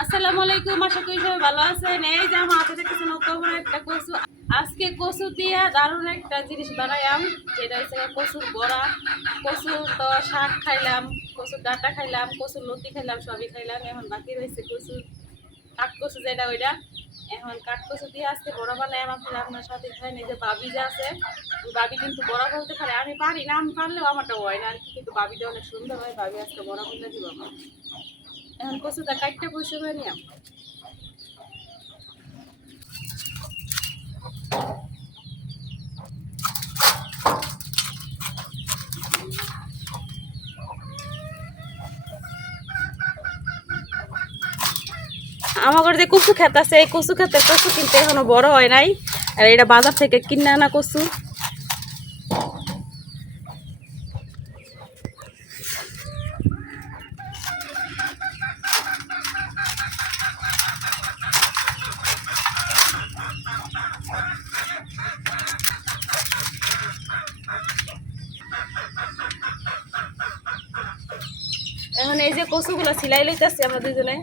আসসালামু আলাইকুম, আশা করি সবাই ভালো আছেন। এই যে আমার হাতে দেখতেছে নতুন একটা কচু। আজকে কচু দিয়ে দারুণ একটা জিনিস বানাইলাম, যেটা হচ্ছে কচুর বড়া। কচুর তো শাক খাইলাম, কচুর ডাঁটা খাইলাম, কচুর লতি খাইলাম, সবই খাইলাম। এখন বাকি রয়েছে কচুর কাঠকচু, যেটা ওইটা। এখন কাঠকচু দিয়ে আজকে বড়া বানাইলাম। আপনার সাথে খাই এই যে বাবি যে আছে, বাবি কিন্তু বড়া বলতে পারে, আমি পারি না। আমি পারলেও আমারটা হয় না আর কি, কিন্তু বাবিটা অনেক সুন্দর হয়। বাবি আজকে বড়া বলতে দিব আমার। এখন কচুটা কাটতে বসে করে নিলাম। আমার ঘরে যে কচু ক্ষেত আছে, এই কচু ক্ষেতের কচু কিন্তু এখনো বড় হয় নাই। আর এটা বাজার থেকে কিনে আনা কচু। এখন এই যে কচুগুলো সিলাই লইতেছি আমরা দুজনে।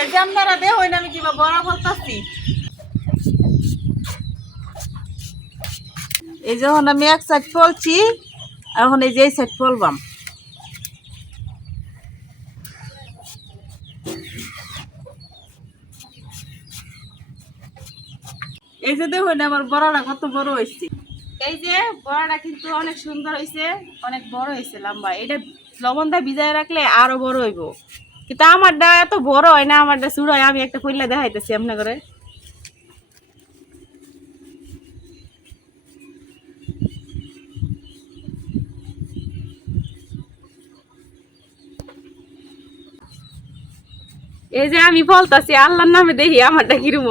এই যে আপনারা দেখুন আমি কিবা বড়া বলতাছি। এই যখন আমি এক সাইড ফলছি, এখন এই যে এই সাইড ফলবাম। এই যে দেখুন আমার বড়াটা কত বড় হয়েছে। এই যে বড়াটা কিন্তু অনেক সুন্দর হয়েছে, অনেক বড় হয়েছে, লম্বা। এটা লবণ দিয়ে ভিজায় রাখলে আরো বড় হইব, কিন্তু আমারটা এত বড় হয় না, আমারটা চুড় হয়। আমি একটা পইলা দেখাইতেছি আপনার করে। এই যে আমি বলতাছি, আল্লাহর নামে দেখি আমারটা কিরম।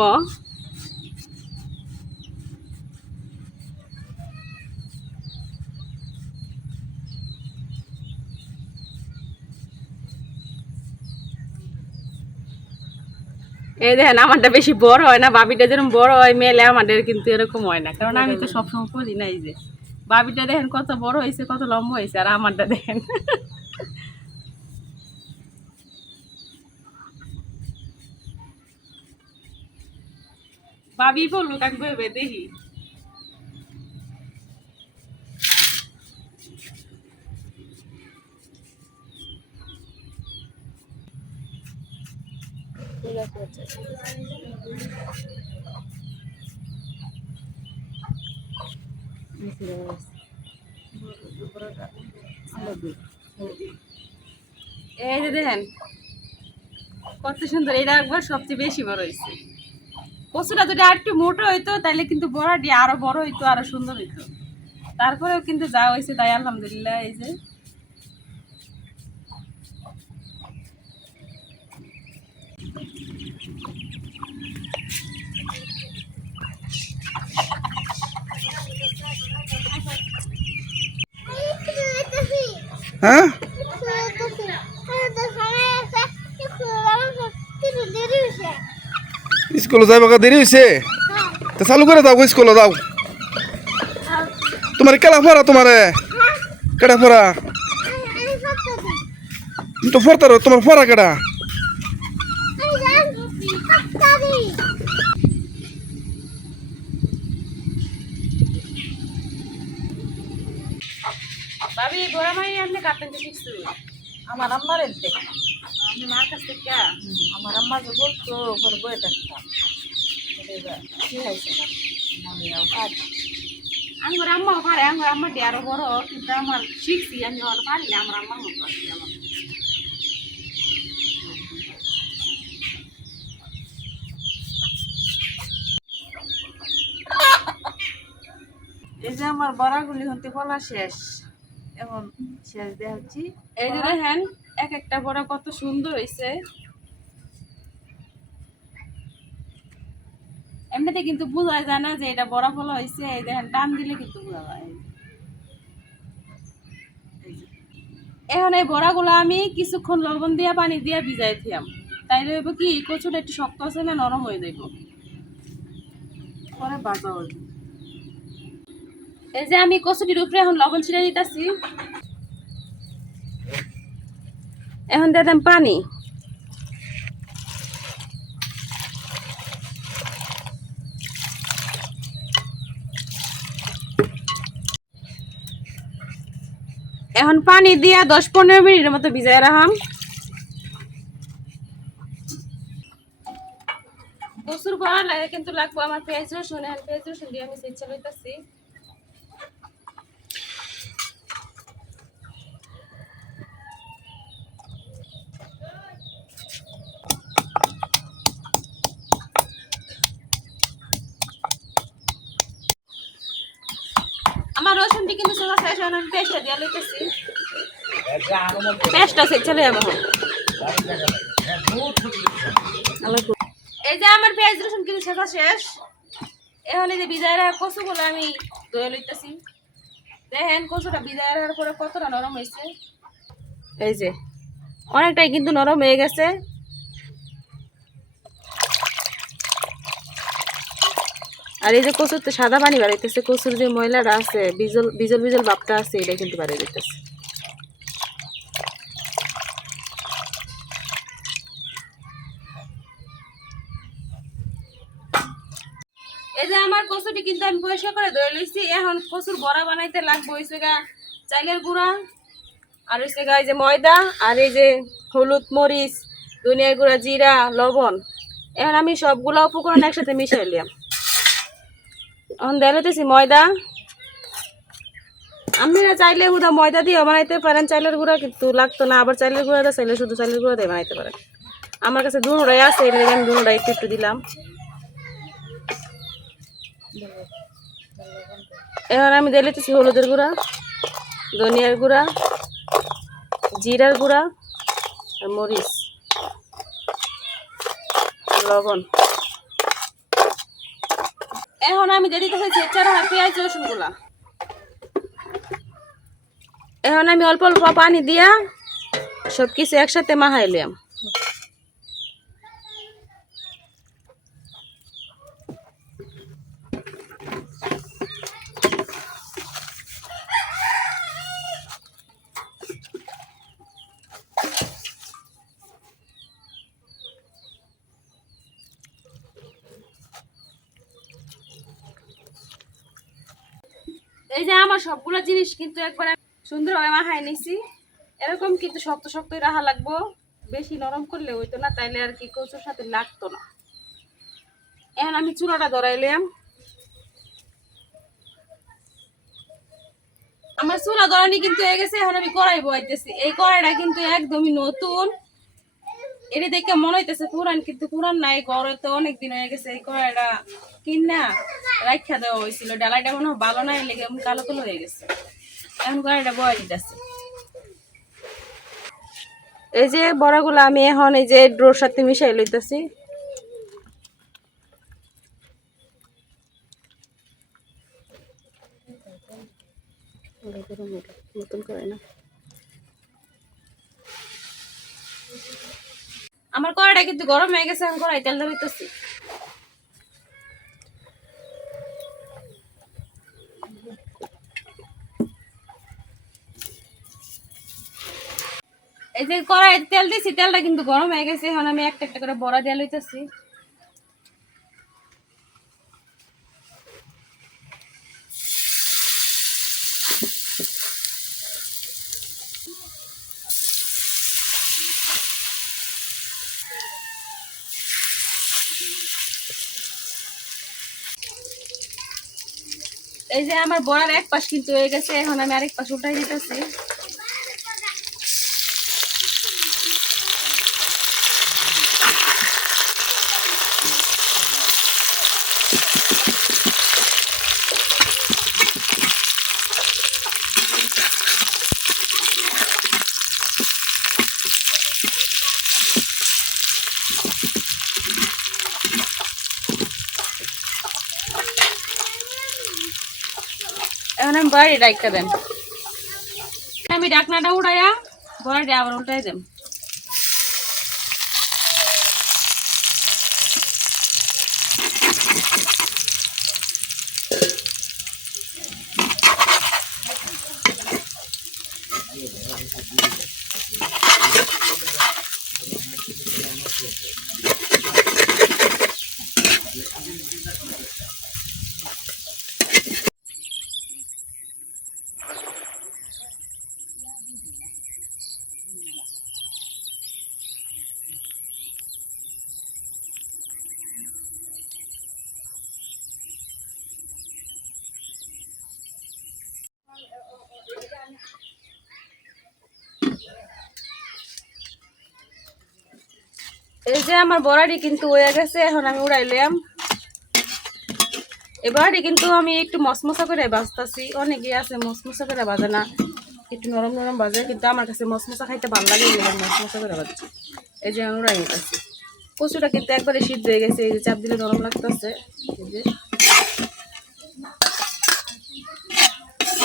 এই দেখেন আমারটা বেশি বড় হয় না, বাবিটা যেরকম বড় হয় মেলে, আমাদের কিন্তু এরকম হয় না, কারণ আমি তো সবসময় করি না। এই যে বাবিটা দেখেন কত বড় হয়েছে, কত লম্বা হয়েছে, আর আমারটা দেখেন। বাবি বললো কাক ভেবে দেখি। এই যে দেখেন কত সুন্দর, এটা একবার সবচেয়ে বেশি বড় হয়েছে। কচুটা যদি আর একটু মোটো হইতো তাহলে কিন্তু বড়াটি আরো বড় হইতো, আরো সুন্দর হইতো। তারপরেও কিন্তু যা হয়েছে তাই আলহামদুলিল্লাহ। এই যে হ্যাঁ স্কুলে যাইবা দেরি হয়েছে, তো চালু করে দাও, স্কুলে দাও। তোমার কেলা ফরা, তোমার কেডা ফরা, তো ফরতার তোমার ফরা কেডা? ভাবি বড়া মাই আপনি কাটেন শিখছো? আমার আম্মার এনতে আপনি মার কাছ থেকে? আমার আম্মা যে বলতো ওখানে বয়ে থাকতাম, শিখাইছে না আমিও কাজ। আমার আম্মা পারে, আমার আম্মাটি আরো বড়, কিন্তু আমার শিখছি আমি, আর পারি না আমার আম্মার মতো আছি আমার। এই যে আমার বড়াগুলি হতে বলা শেষ, এখন শেষ দেওয়া হচ্ছি। এই যে দেখেন এক একটা বড়া কত সুন্দর হয়েছে। এমনিতে কিন্তু বোঝা যায় না যে এটা বড়া ফলা হয়েছে। এই দেখেন টান দিলে কিন্তু বোঝা যায়। এই যে এখন এই বড়াগুলো আমি কিছুক্ষণ লবণ দিয়া পানি দিয়া ভিজাই থিয়াম, তাইলে হইব কি কচুটা একটু শক্ত আছে না নরম হয়ে যাইব। পরে ভাজা হইব। এই যে আমি কচুটির উপরে এখন লবণ ছিটাই দিতেছি। এখন দিয়ে দেন পানি। এখন পানি দিয়া 10-15 মিনিটের মতো ভিজাই রাখাম। কচুর বড়া লাগে কিন্তু লাগবো আমার পেঁয়াজ রসুন। এখন পেঁয়াজ রসুন দিয়ে আমি সেচ লইতেছি। আমার রসুনটি কিন্তু ছোট শেষ হয়, আমি পেস্টটা দিয়ে লইতেছি। পেস্টটা সেচ চলে যাবো। এই যে আমার পেঁয়াজ রসুন কিন্তু শেখা শেষ। এখন এই যে ভিজায় রাখা কচুগুলো আমি ধুয়ে লইতেছি। দেখেন কচুটা ভিজায় রাখার পরে কতটা নরম হয়েছে। এই যে অনেকটাই কিন্তু নরম হয়ে গেছে। আর এই যে কচুতে সাদা পানি বাড়াইতেছে, কচুর যে ময়লাটা আছে, বিজল বিজল বিজল ভাবটা আছে, এটা কিন্তু বাড়িয়ে দিতেছে। এই যে আমার কচুটি কিন্তু আমি পরিষ্কার করে ধুয়ে লইছি। এখন কচুর বড়া বানাইতে লাগবে হইছে গা চাইলের গুঁড়া, আর হইছে গা এই যে ময়দা, আর এই যে হলুদ, মরিচ, ধনিয়ার গুঁড়া, জিরা, লবণ। এখন আমি সবগুলো উপকরণ একসাথে মিশাই লিয়াম। এখন দিতেছি ময়দা। আপনারা চাইলে হুদা ময়দা দিয়ে বানাইতে পারেন চাইলের গুঁড়া, কিন্তু লাগতো না। আবার চাইলের গুঁড়া দিয়ে চাইলে শুধু চাইলের গুঁড়া দিয়ে বানাইতে পারেন। আমার কাছে দুটোটাই আছে, এর লেগে আমি দুটোটাই একটু একটু দিলাম। এখন আমি দিতেছি হলুদের গুঁড়া, ধনিয়ার গুঁড়া, জিরার গুঁড়া, আর মরিচ, লবণ। এখন আমি দিয়ে দিতেছি ছেঁচা রাখা পেঁয়াজ রসুন গুলা। এখন আমি অল্প অল্প পানি দিয়া সবকিছু একসাথে মাখাইলাম। এই যে আমার সবগুলো জিনিস কিন্তু একবারে সুন্দরভাবে মাখাই নিছি। এরকম কিন্তু শক্ত শক্তই রাখা লাগবো, বেশি নরম করলে হইতো না, তাইলে আর কি কচুর সাথে লাগতো না। এখন আমি চুলাটা ধরাইলাম। আমার চুলা ধরানি কিন্তু হয়ে গেছে। এখন আমি কড়াই বসাইতেছি। এই কড়াইটা কিন্তু একদমই নতুন, এটা দেখে মনে হইতেছে পুরান, কিন্তু পুরান নাই। গড়ে তো অনেকদিন হয়ে গেছে। এই কড়াইটা কিনা রাখা দেওয়া হয়েছিল, ডালাইটা মনে হয় ভালো নাই, লেগে কালো কালো হয়ে গেছে। এখন কড়াইটা বসাই দিতেছে। এই যে বড়াগুলো আমি এখন এই যে ডোর সাথে মিশাই লইতেছি। নতুন করে না, আমার কড়াইটা কিন্তু গরম হয়ে গেছে। এখন কড়াই তেল দিতেছি। এই যে কড়াই তেল দিছি, তেলটা কিন্তু গরম হয়ে গেছে। এখন আমি একটা একটা করে বড়া দিয়ে লইতেছি। এই যে আমার বড়ার এক পাশ কিন্তু হয়ে গেছে। এখন আমি আরেক পাশ উল্টাই দিতেছি। এখন আমি বড়াই রাখতে দেন। আমি আমি ঢাকনাটা উঠাইয়া বড়াটা আবার উল্টাই দেব। এই যে আমার বড়াটি কিন্তু হয়ে গেছে, এখন আমি উড়াইলাম। এই বড়াটি কিন্তু আমি একটু মশমশা করে ভাজতেছি। অনেকে আছে মশমশা করে ভাজে না, একটু নরম নরম ভাজে, কিন্তু আমার কাছে মশমশা খাইতে ভালো লাগে, মশমশা করে ভাজছি। এই যে আমি উড়াই নিতেছি। কচুটা কিন্তু একবারে সিদ্ধ হয়ে গেছে, এই যে চাপ দিলে নরম লাগতেছে। এই যে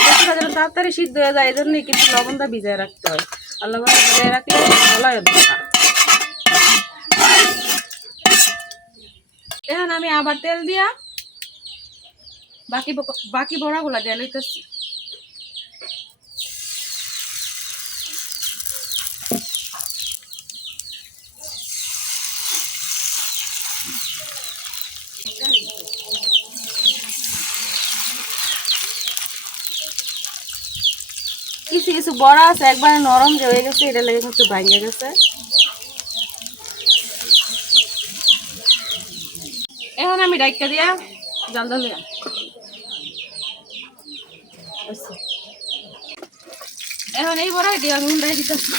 কচুটা যেন তাড়াতাড়ি সিদ্ধ হয়ে যায়, এই জন্যই কিন্তু লবণটা ভিজায় রাখতে হয়। আর লবণটা ভিজায় রাখলে ভালো হয় না। এখন আমি আবার তেল দিয়া বাকি বড়াগুলা দিয়ে লইতেছি। কিছু কিছু বড়া আছে একবারে নরম যে হয়ে গেছে, এটা লেগে একটু ভাঙে গেছে। এখন আমি ডাইকা দিয়া জাল দিলাম। এখন এই বড়াই দিয়ে আমি উল্টাই দিতেছি।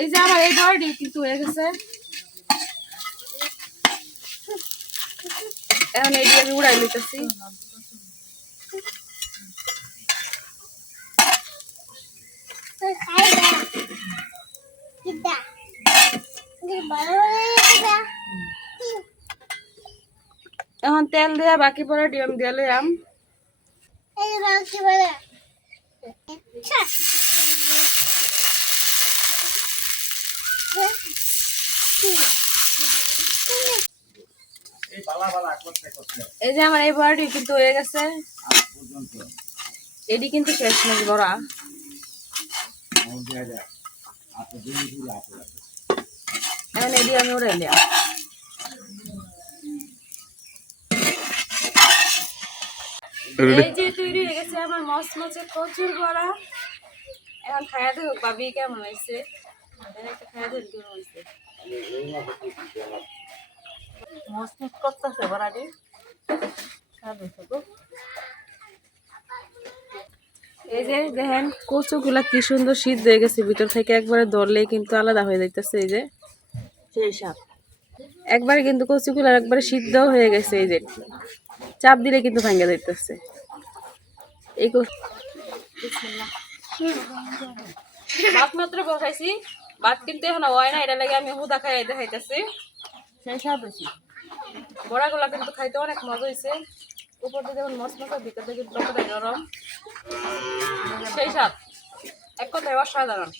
এই যে আমার এই বড়াটি কিন্তু হয়ে গেছে। এখন এই দিয়ে আমি উড়াই নিতেছি। এখন তেল দিয়া বাকি বড়াটি আমি দিয়ে লইলাম। এই যে আমার এই বড়াটি কিন্তু হয়ে গেছে, এটি কিন্তু শেষ নাকি বড়া। এখন এটি আমি উড়াইলাম। এই যে তৈরি হয়ে গেছে আমার মচমচে কচুর বড়া। এখন খাইয়া দেখো ভাবি কেমন হয়েছে, খাইয়া দেখো কেমন হয়েছে। মচমচ করতেছে বড়াটি। এই যে দেখেন কচুগুলা কি সুন্দর সিদ্ধ হয়ে গেছে, ভিতর থেকে একবারে ধরলেই কিন্তু আলাদা হয়ে যাইতেছে। এই যে সেই সাপ একবারে কিন্তু কচুগুলা একবারে সিদ্ধ হয়ে গেছে। এই যে চাপ দিলে কিন্তু ভাঙা যাইতেছে। এই ভাত মাত্র বসাইছি, ভাত কিন্তু এখন হয় না, এটা লাগে আমি হুদা খাই দেখাইতেছি। সেই সাপ বেশি বড়াগুলা কিন্তু খাইতে অনেক মজা হয়েছে। উপর দিয়ে যেমন মশমশা, ভিতর থেকে ততটাই নরম, সেই সাপ এক কথায় অসাধারণ।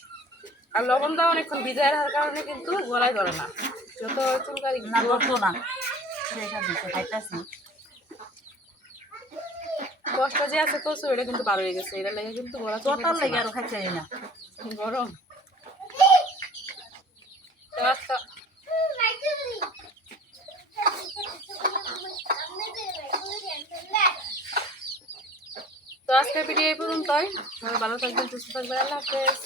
আর লবণ দেওয়া অনেকক্ষণ ভিজায় রাখার কারণে কিন্তু গলায় ধরে না, যত চুলকারি না ধরতো না। কষ্ট যে আছে কচু, এটা কিন্তু বার হয়ে গেছে, এটা লেগে কিন্তু গলা চটার লেগে আরো খাইতে না গরম। তো আজকের ভিডিও এই পর্যন্তই। ভালো থাকবেন, সুস্থ থাকবেন। আল্লাহ হাফেজ।